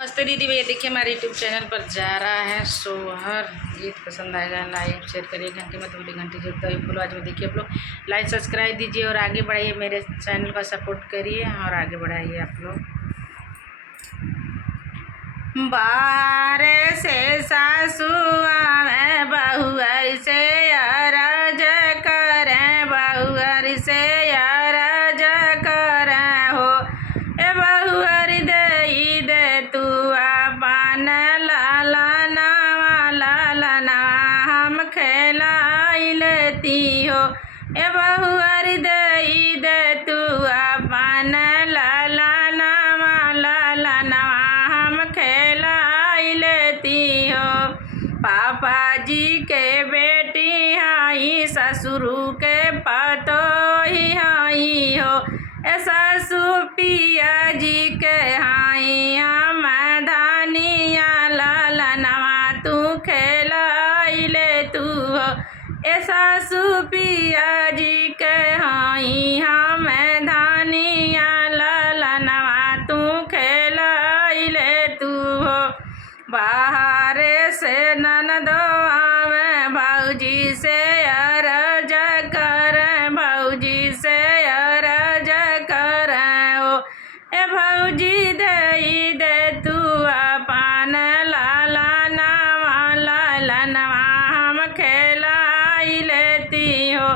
नमस्ते दीदी भैया, देखिए हमारे यूट्यूब चैनल पर जा रहा है सोहर। गीत पसंद आएगा लाइक शेयर करिए, घंटे में थोड़ी घंटी जब तक फॉलो आज में देखिए आप लोग लाइक सब्सक्राइब दीजिए और आगे बढ़ाइए, मेरे चैनल का सपोर्ट करिए और आगे बढ़ाइए आप लोग। बाहर से सासू आवे बहुअर से अरज करें, बहुअर से अरज करें हो ए बहुअर दई दे तू अपन लाला हम खेलाई लेती हो ए बहुअर दई दे तू अपन लाला हम खेलाई लेती हो। पापा जी के बेटी हाई ससुरु के पतो ही हाई हो ए सासु पिया जी के हाई हम धानिया लालनवा तू खेलाई ले तू हो ए सासु पिया जी के हाई हम धानिया लालनवा तू खेलाई ले तू हो। बाहर से ननदो आवे भौजी से अरज करें, भौजी से अरज करें हो ए भौजी दई दे तू अपन लाला नवा हम खेलाई लेती हो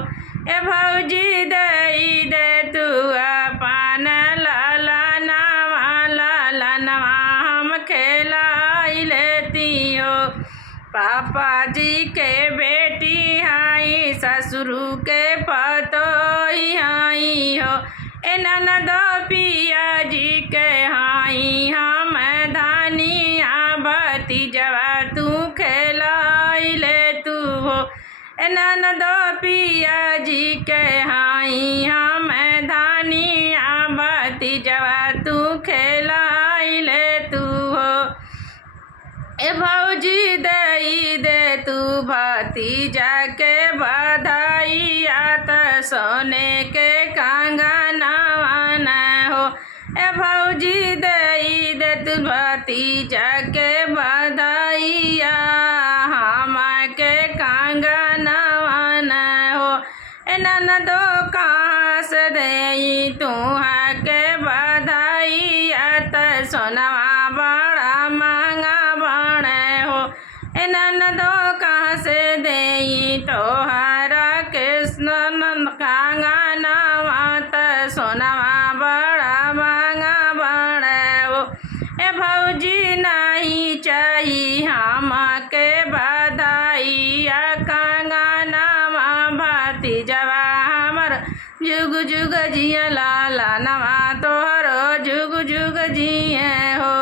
ए भौजी दई दे तू अपन लाला नवा हम खेलाई लेती हो। पापा जी के बेटी हाई ससुरु के पतो ही हाई हो ए ननदो पिया जी के हाई हम धानिया भतीजवा तू खेलाई ले तू हो ए ननदो पिया जी के हाई हम धानिया भतीजवा तू खेलाई ले तू हो ए भौजी दई दे तू भतीजा के बधाई आत सोने के कंगनवा न हो ए भौजी दई दे तू भतीजा के बधाइया हम के कंगनवा न हो ए ननदो कहाँ से दई तू के बधाइया त सोनवा बड़ा महंगा बने हो ए ननदो कहाँ से देई तोहरा कृष्ण कंगनवा त सोनवा बड़ा महंगा बने हो ए भौजी नहीं चाहिए हम के बधाइया कंगनवा भतीजवा हमर जुग जुग जिया लाला नवा तोहरो जुग जुग जिए हो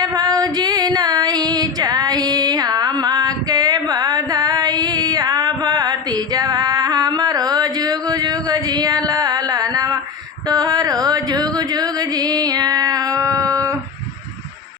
ए भौजी नहीं चाहिए हम के बधाइया भतीजवा हमरो जुग जुग जिया लाला नवा तोहरो